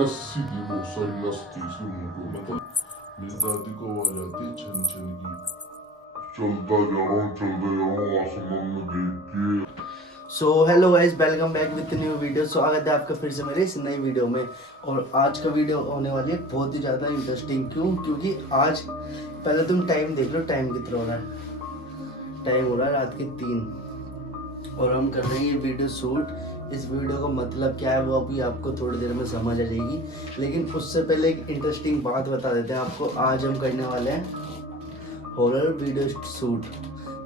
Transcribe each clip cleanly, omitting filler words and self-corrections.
नस्सी थी, बहुत सारी नस थी इसके मुंह को। मतलब मेरी दादी को आवाज आती है छन छन की, चलता जा रहा हूँ आसमान में देख के। So hello guys, welcome back with new video. स्वागत है आपका फिर से मेरे इस नई वीडियो में। और आज का वीडियो होने वाली है बहुत ही ज़्यादा इंटरेस्टिंग। क्योंकि आज पहले तुम टाइम देख लो, टाइम कितना हो रहा है। टाइम हो रहा है रात के 3 और हम कर रहे हैं ये वीडियो शूट। इस वीडियो का मतलब क्या है वो अभी आपको थोड़ी देर में समझ आ जाएगी, लेकिन उससे पहले एक इंटरेस्टिंग बात बता देते हैं आपको। आज हम करने वाले हैं हॉरर वीडियो शूट।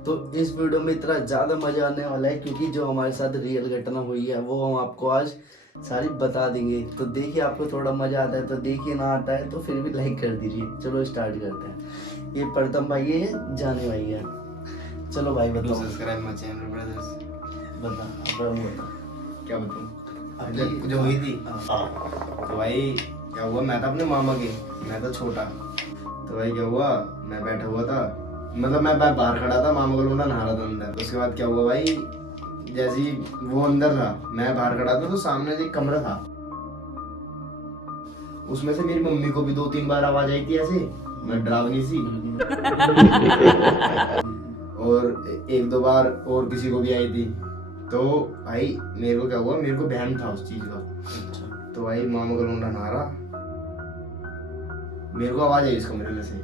तो इस वीडियो में इतना ज़्यादा मज़ा आने वाला है क्योंकि जो हमारे साथ रियल घटना हुई है वो हम आपको आज सारी बता देंगे। तो देखिए, आपको थोड़ा मज़ा आता है तो देखिए, ना आता है तो फिर भी लाइक कर दीजिए। चलो स्टार्ट करते हैं। ये प्रथम भाई है, जाने भाई है। चलो भाई बताओ। Subscribe my channel brothers. बता क्या बताऊं जो हुई थी। तो भाई क्या हुआ, मैं था अपने मामा के, मैं था छोटा। तो भाई क्या हुआ, मैं बैठा हुआ था, मतलब मैं बाहर खड़ा था, मामा का लौंडा नहा रहा था अंदर। उसके बाद क्या हुआ भाई, जैसे ही वो अंदर था मैं बाहर खड़ा था, तो सामने एक कमरा था, उसमें से मेरी मम्मी को भी 2-3 बार आवाज आई थी ऐसे, मैं डरावनी सी। और 1-2 बार और किसी को भी आई थी। तो भाई मेरे को क्या हुआ, मेरे को बहन था उस चीज का। तो भाई मामा का लौंडा नहा रहा, मेरे को आवाज आई इस कमरे में से।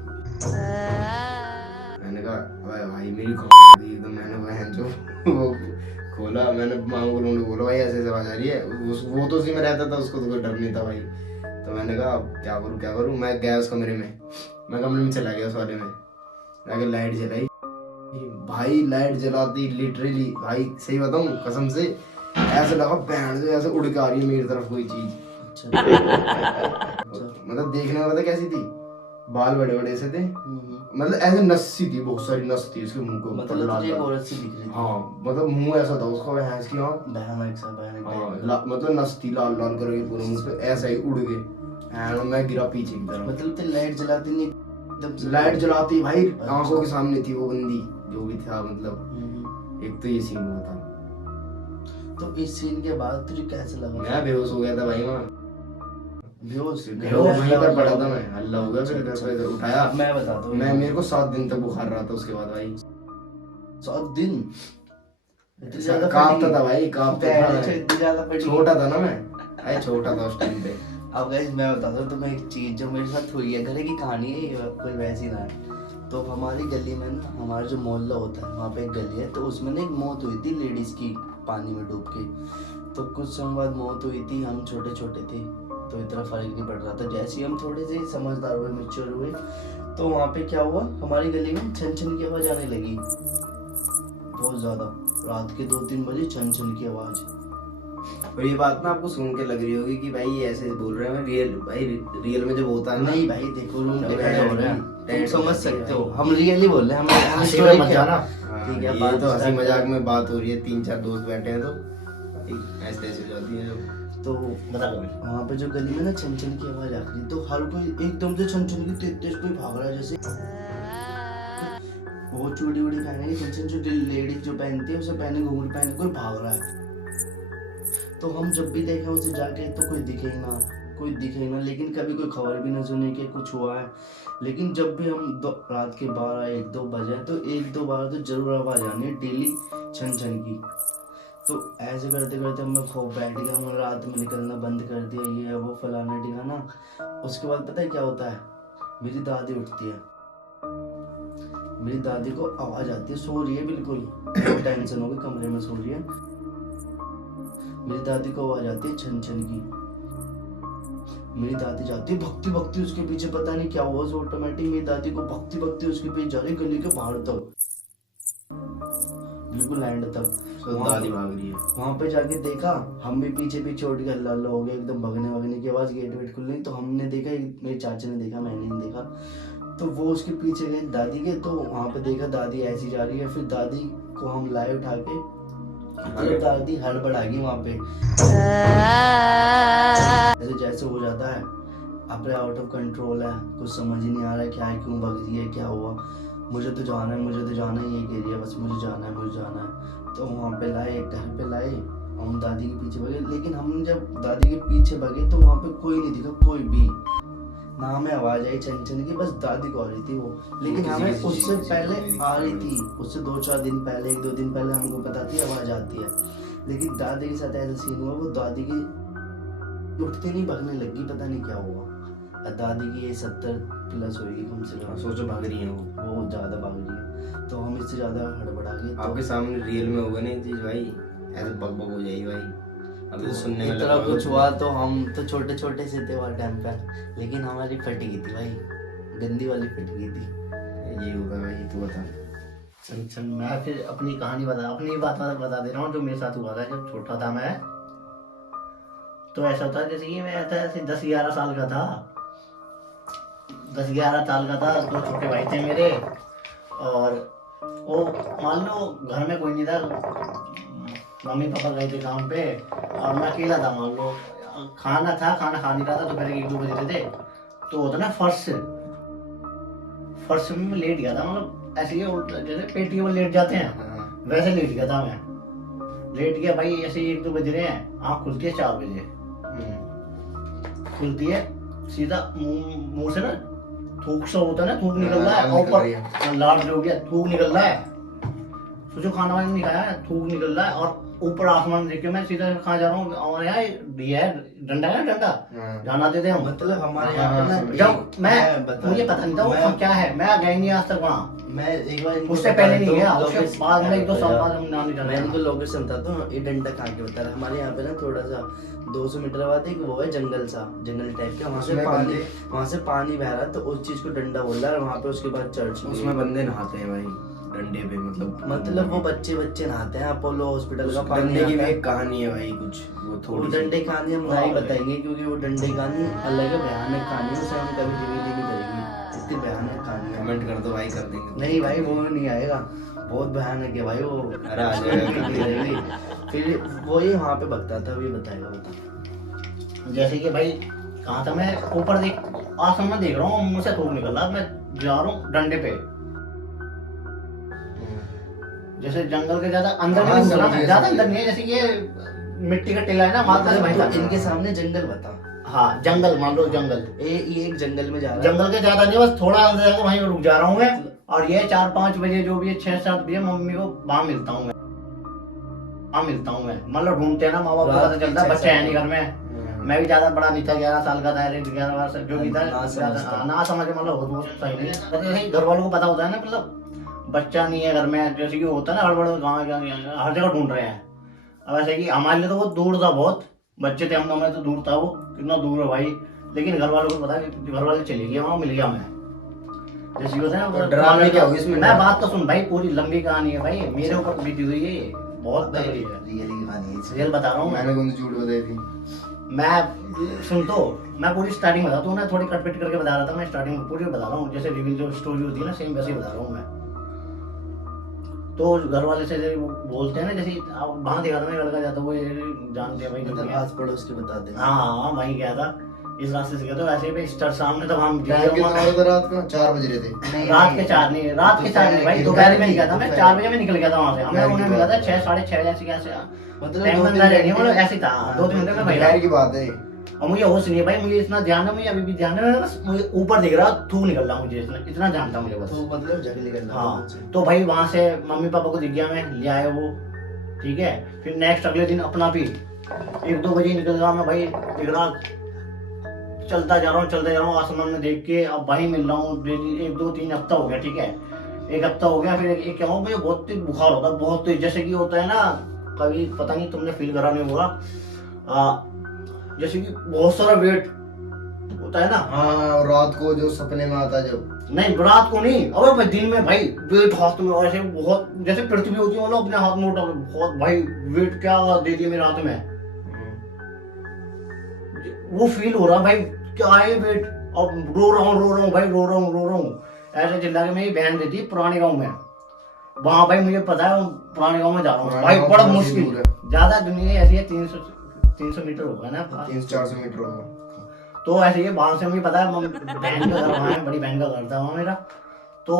मैंने कहा भाई मेरी एकदम, मैंने बहन जो वो खोला, मैंने मामा को लौंडा बोला भाई ऐसे ऐसे आवाज आ रही है। वो तो उसी में रहता था, उसको तो कोई डर नहीं था भाई। तो मैंने कहा क्या करूँ। मैं गया उस कमरे में, मैं कमरे में चला गया उस वाले में, जाके लाइट जलाई। भाई लाइट जलाती लिटरली भाई सही बताऊं कसम से, ऐसा लगा बैंड जो ऐसे उड़ के आ रही है मेरी तरफ कोई चीज। मतलब देखने में पता कैसी थी, बाल बड़े बड़े से थे, मतलब ऐसे नस्सी थी, बहुत सारी नस थी उसके मुंह को। मतलब तुझे एक औरत सी दिख रही थी। हाँ मतलब मुंह ऐसा था उसका, भैंस की आँख, भयानक सा मतलब नस थी लाल लाल करके पूरे मुंह पे, ऐसा ही उड़ गए। एंड मैं गिरा पीछे की तरफ। मतलब तो लाइट जलाती नहीं, लाइट जलाती भाई आंखों के सामने थी वो बंदी जो भी था। मतलब एक तो ये सीन हुआ था। तो इस सीन के बाद तुझे कैसे लगा? मैं बेहोश हो गया था भाई, वहाँ बेहोश वहीं पर पड़ा था मैं, हल्ला हो गया। फिर घर पे इधर उठाया, मैं बताता हूँ। मेरे को 7 दिन तक बुखार रहा था उसके बाद भाई। 7 दिन कांपता था भाई, कांपता था। छोटा छोटा था ना मैं, अरे छोटा था उस टाइम पे। अब गाइस मैं बताता हूँ तुम्हें एक चीज जो मेरे साथ हुई है। घर की कहानी है, कोई वैसी ना है। तो हमारी गली में ना, हमारा जो मोहल्ला होता है वहाँ पे एक गली है, तो उसमें ना एक मौत हुई थी लेडीज की, पानी में डूब के। तो कुछ समय बाद मौत हुई थी, हम छोटे छोटे थे तो इतना फर्क नहीं पड़ रहा था। जैसे ही हम थोड़े से समझदार हुए, मैच्योर हुए, तो वहाँ पे क्या हुआ, हमारी गली में छन छन की आवाज आने लगी बहुत ज्यादा। रात के 2-3 बजे छन छन की आवाज। और ये बात ना आपको सुन के लग रही होगी कि भाई ये ऐसे बोल रहे हैं, रियल में जब होता है ना। नहीं भाई देखो, रूम पे खड़े हो रहे हैं, तुम समझ सकते हो, हम रियल रियली बोल रहे हैं, हम हंसी स्टोरी मत जाना। ठीक है, ये तो हंसी मजाक में बात हो रही है, 3-4 दोस्त बैठे हैं तो ऐसे ऐसे हो जाती है जो। तो बता दो वहाँ पे जो गली में ना छन छन की आवाज आ रही, तो हर कोई एकदम से छन छन की तेज कोई भाग रहा है, जैसे वो चूड़ी उड़ी पहने, छन छन जो लेडीज जो पहनती है उसे पहने, घूंघट पहने, कोई भाग रहा है। तो हम जब भी देखे उसे जाके तो कोई दिखे ही ना, लेकिन कभी कोई खबर भी ना सुने कि कुछ हुआ है। लेकिन जब भी हम रात के 12-1-2 बजे तो 1-2 बार तो जरूर आवाज आनी है डेली छन छन की। तो ऐसे करते करते मैं खूब बैठ गया, मैं रात में निकलना बंद कर दिया, ये है वो फलाना ढिकाना। उसके बाद पता है क्या होता है, मेरी दादी उठती है, मेरी दादी को आवाज आती है, सो रही है बिल्कुल, टेंशन हो गई, कमरे में सो रही है। मेरी दादी को आवाज आती है छन छन की। मेरी दादी जाती है भक्ति भक्ति उसके पीछे, पता नहीं क्या हुआ, ऑटोमेटिक मेरी दादी को भक्ति भक्ति उसके पीछे जा रही, गली के बाहर तक, बिल्कुल एंड तक। दादी भाग रही है। वहाँ पे जाके देखा, हम भी पीछे पीछे उठ के हल्ला हो गया, एकदम भगने की आवाज, गेट वेट खुल नहीं। तो हमने देखा, मेरे चाचा ने देखा, मैंने नहीं देखा। तो वो उसके पीछे गए दादी के, तो वहाँ पे देखा दादी ऐसी जा रही है। फिर दादी को हम लाए उठा के, तो दादी हड़बड़ा गई वहाँ पे, ऐसे जैसे हो जाता है अपने आउट ऑफ कंट्रोल है, कुछ समझ ही नहीं आ रहा है क्या है, क्यों भग रही है, क्या हुआ, मुझे तो जाना है, ये कह रही है बस, मुझे जाना है। तो वहाँ पे लाए, घर पे लाए, हम दादी के पीछे भागे, लेकिन हम जब दादी के पीछे भागे तो वहाँ पे कोई नहीं दिखा, कोई भी ना हमें आवाज आई चन चन की, बस दादी को आ रही थी वो। लेकिन हमें उससे पहले आ रही थी, उससे 2-4 दिन पहले, 1-2 दिन पहले हमको पता थी आवाज आती है। लेकिन दादी के साथ ऐसा सीन हुआ, वो दादी की उठते नहीं भागने लगी, पता नहीं क्या हुआ। दादी की ये 70 प्लस होगी कम से कम, सोचो भाग रही है वो। बहुत ज्यादा भाग रही है, तो हम इससे ज्यादा हड़बड़ा गए। तो आपके सामने रियल में होगा नहीं चीज भाई, ऐसे बग बग हो जाएगी भाई। अभी तो सुनने में इतना लगा कुछ हुआ तो हम तो छोटे छोटे से थे वहाँ टाइम पे, लेकिन हमारी फट गई थी भाई, गंदी वाली फट गई थी। ये होगा भाई, तू बता। चल मैं फिर अपनी कहानी अपनी बात बता दे रहा हूँ जो मेरे साथ हुआ था जब छोटा था मैं। तो ऐसा होता जैसे कि मैं था ऐसे 10-11 साल का था, 10-11 साल का था। 2 छोटे भाई थे मेरे, और वो मान लो घर में कोई नहीं था, मम्मी पापा गए थे काम पे और मैं अकेला था। मान लो खाना खा नहीं रहा था, दोपहर के 1-2 बजे थे। तो होता ना फर्श में मैं लेट गया था, मतलब ऐसे ही जैसे पेटी में लेट जाते हैं वैसे लेट गया था मैं। लेट गया भाई, ऐसे 1-2 बज रहे हैं, आँख खुलती है 4 बजे, खुलती है सीधा मुंह से ना थूक सा होता है ना, थूक निकल रहा है ऊपर, लाल हो गया, थूक निकल रहा है। सोचो खाना वाना नहीं खाया, थूक निकल रहा है और ऊपर आसमान देख के मैं सीधा कहाँ जा रहा हूँ। हमारे यहाँ ये डंडा है, डंडा जान आते थे हम, मतलब हमारे यहाँ पे ना जब मैं मुझे पता नहीं था वो क्या है, मैं गया नहीं आज तक वहाँ। मैं एक बार उससे पहले नहीं गया, उसके बाद में 1-2 साल बाद हम नानी जाना। मैं इनको लोकेशन बताता हूँ, ये डंडा कहाँ के बता रहा है। हमारे यहाँ पे ना थोड़ा सा 200 मीटर बाद एक वो है जंगल टाइप का, वहाँ से पानी बह रहा है, तो उस चीज को डंडा बोल रहा है। वहाँ पे उसके बाद चर्च, उसमें बंदे नहाते हैं भाई डंडे पे, मतलब वो बच्चे नहाते हैं। अपोलो हॉस्पिटल का पानी डंडे की भी आता है। एक कहानी है भाई कुछ, वो वो थोड़ी डंडे कहानी हम नहीं बताएंगे, क्योंकि वो डंडे कहानी अलग है, भयानक कहानी है, उसे हम कभी रिवील नहीं करेंगे, इतनी भयानक कहानी है। कमेंट कर दो भाई, कर देंगे। नहीं भाई वो नहीं आएगा, बहुत भयानक है भाई वो। अरे आ जाएगा। फिर वो ही वहाँ पे भगता था, अभी बताएगा बता। जैसे कि भाई कहाँ था मैं, ऊपर देख आसमान में देख रहा हूँ, मुंह से थूक निकल रहा, मैं जा रहा हूँ डंडे पे। जैसे जंगल के ज्यादा अंदर नहीं घुस रहा मैं, ज्यादा अंदर नहीं है, जैसे ये मिट्टी का टीला है ना माथा से भाई। इनके सामने जंगल बता। हाँ जंगल, मान लो जंगल, ये एक जंगल में जा रहा है, जंगल के ज्यादा नहीं, बस थोड़ा अंदर जाकर वहीं रुक जा रहा हूँ मैं। और ये 4-5 बजे जो भी है, 6-7 बजे मम्मी को वहां मिलता हूँ मैं, मतलब ढूंढते हैं ना माँ बाप को, पता चलता है बच्चे है नहीं घर में। मैं भी ज्यादा बड़ा नहीं था, 11 साल का था, 11 साल जो भी था, ना समझ मतलब सही नहीं। घर वालों को पता होता है ना, मतलब बच्चा नहीं है घर में, जैसे कि होता है ना हड़बड़ गाँव हर जगह ढूंढ रहे हैं। अब ऐसे कि हमारे लिए तो वो दूर था, बहुत बच्चे थे हम, हमें तो दूर था वो, कितना दूर है भाई। लेकिन घर वालों को पता है, घर वाले चले गए वहाँ, मिल गया मैं। जैसे होता है ना डरावना क्या होगा इसमें? मैं बात तो सुन भाई, पूरी लंबी कहानी है भाई, मेरे ऊपर बीती हुई है, बहुत तगड़ी है, रियली कहानी है। रियल बता रहा हूँ मैंने कौन सी झूठ बताई थी? मैं सुन तो मैं पूरी स्टार्टिंग बताता हूँ ना, थोड़ी कटपिट करके बता रहा था मैं, स्टार्टिंग पूरी बता रहा हूँ, जैसे रिवील जो स्टोरी होती है ना सेम वैसे ही बता रहा हूँ मैं। तो घर वाले से बोलते हैं ना, जैसे वहाँ देखा था मैं, लड़का जाता वो जानते हैं भाई, मतलब आस पड़ोस के बता दे। हाँ वहीं गया था, इस रास्ते से गया था, वैसे भी स्टार सामने तो हम रात का 4 बज रहे थे। रात के 4 नहीं भाई, दोपहर में गया था मैं, 4 बजे में निकल गया था वहाँ से। हमें उन्हें मिला था 6-6:30 जैसे कैसे, मतलब मतलब ऐसे था 2-3 घंटे में भैया की बात है। और मुझे होश नहीं है भाई, मुझे इतना ध्यान है, मुझे अभी भी ध्यान है, बस मुझे ऊपर दिख रहा थूक निकल रहा, मुझे इतना ध्यान था मुझे बस। तो मतलब जंगली करना। हाँ तो भाई वहां से मम्मी पापा को दिख गया मैं, ले आए वो, ठीक है। फिर नेक्स्ट अगले दिन अपना भी 1-2 बजे निकल गया मैं भाई, दिख रहा चलता जा रहा हूँ आसमान में देख के, अब भाई मिल रहा हूँ 1-2-3 हफ्ता हो गया, ठीक है, 1 हफ्ता हो गया। फिर एक क्या हुआ, मुझे बहुत तेज बुखार होता है, बहुत तेज, जैसे कि होता है ना, कभी पता नहीं तुमने फील करा नहीं होगा, जैसे कि बहुत सारा वेट होता है ना। हाँ, रात को जो सपने में आता है, जब नहीं रात को नहीं, अबे भाई दिन में भाई, वेट हाथ में ऐसे बहुत, जैसे पृथ्वी होती है मतलब अपने हाथ में उठा, बहुत भाई वेट क्या दे दिया मेरे हाथ में, वो फील हो रहा भाई क्या है वेट। अब रो रहा हूँ भाई, ऐसे चिल्ला के मेरी बहन रहती है पुराने गांव में, वहां भाई मुझे पता है पुराने गांव में जा रहा हूँ भाई, बड़ा मुश्किल, ज्यादा दुनिया ऐसी है, 300 मीटर होगा ना, 300-400 मीटर होगा। तो ऐसे ही वहां से मुझे पता है बहन का घर वहाँ है, बड़ी बहन का घर था वहाँ मेरा। तो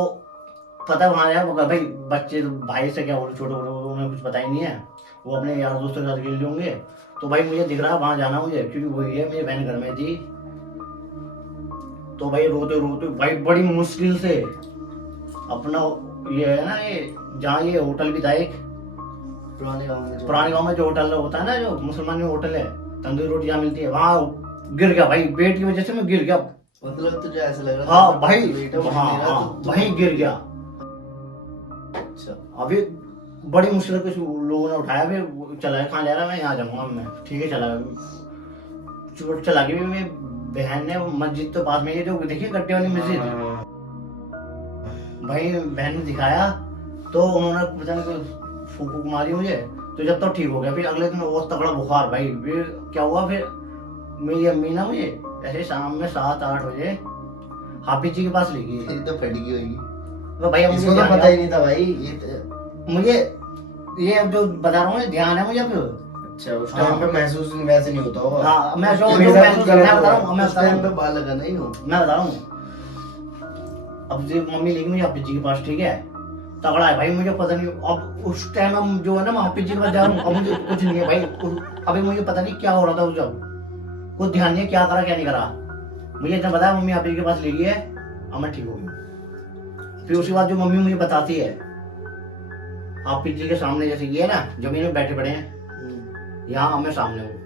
पता है वहाँ आया वो भाई बच्चे तो भाई से क्या बोलो छोटे छोटे उन्हें कुछ पता ही नहीं है, वो अपने यार दोस्तों के साथ खेल रहे होंगे। तो भाई मुझे दिख रहा है वहाँ जाना मुझे, क्योंकि वही है मेरी बहन घर में थी। तो भाई रोते रोते भाई बड़ी मुश्किल से अपना ये है ना, ये जहाँ ये होटल भी था एक पुराने गांव में जो होटल होता है ना, जो मुसलमान होटल है, तंदूरी रोटी जहाँ मिलती है, वहाँ गिर गया भाई, वेट की वजह से मैं गिर गया। मतलब तुझे ऐसा लग रहा हाँ भाई, हाँ हाँ वहीं गिर गया। अच्छा अभी बड़ी मुश्किल से कुछ लोगों ने उठाया, फिर चला कहाँ जा रहा मैं यहाँ जाऊंगा मैं, ठीक है चला चोट चला गई। मेरी बहन ने मस्जिद तो पास में ही जो देखिए गट्टे वाली मस्जिद, भाई बहन ने दिखाया तो उन्होंने पता नहीं कोई फूक फूक मारी मुझे, तो जब तक ठीक हो गया। फिर अगले दिन बहुत तगड़ा बुखार भाई, फिर क्या हुआ, फिर मेरी अम्मी ना मुझे ऐसे शाम में 7-8 बजे हाफिज जी के पास ले गई। ये तो फट गई होगी। तो भाई अब इसको तो पता ही नहीं था भाई, ये मुझे ये अब जो बता रहा हूँ ध्यान है मुझे अब। अच्छा उस टाइम पे महसूस वैसे नहीं होता होगा। हाँ मैं जो मेरे जो साथ महसूस कुछ गलत मैं बता रहा हुआ। हूँ, मैं उस बता रहा टाइम पे हूँ, बाल लगा नहीं हो। मैं बता रहा हूँ। अब जो मम्मी लेगी मुझे हाफिज जी के पास, ठीक है तगड़ा है भाई, मुझे पता नहीं अब उस टाइम हम जो है ना मैं हाफिज जी के पास जा रहा हूँ, अब मुझे कुछ नहीं है भाई। अभी मुझे पता नहीं क्या हो रहा था उस जब, कुछ ध्यान नहीं है क्या करा क्या नहीं करा। मुझे इतना पता है मम्मी हाफिज के पास ले गई है, अब मैं ठीक हो गई। फिर उसके बाद जो मम्मी मुझे बताती है, हाफिज जी के सामने जैसे ये है ना जमीन में बैठे पड़े हैं, यहाँ मैं सामने हूँ,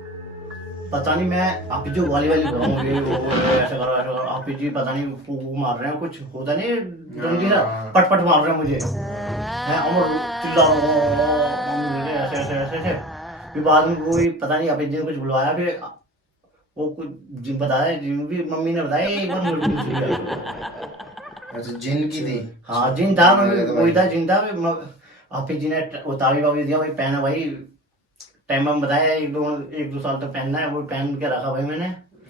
पता नहीं मैं हाफिज जी वाली कर रहा हूँ, ये वो ऐसा करो ऐसा करो, हाफिज जी पता नहीं फूक मार रहे हैं, कुछ होता नहीं डंडी सा पट पट मार रहे हैं मुझे, मैं और चिल्ला रहा हूँ ऐसे ऐसे ऐसे ऐसे। फिर बाद में कोई पता नहीं हाफिज जी ने कुछ बुलवाया, फिर वो कुछ जिन बताया, जिन भी मम्मी ने बताया एक बार मुर्गी निकल गया। अच्छा जिन की थी। हाँ जिन था, वही था जिन था। हाफिज जी ने उतारी वावी दिया, भाई पहना भाई, टाइम में बताया 1-2 साल तक पहनना है, वो पहन के रखा भाई मैंने।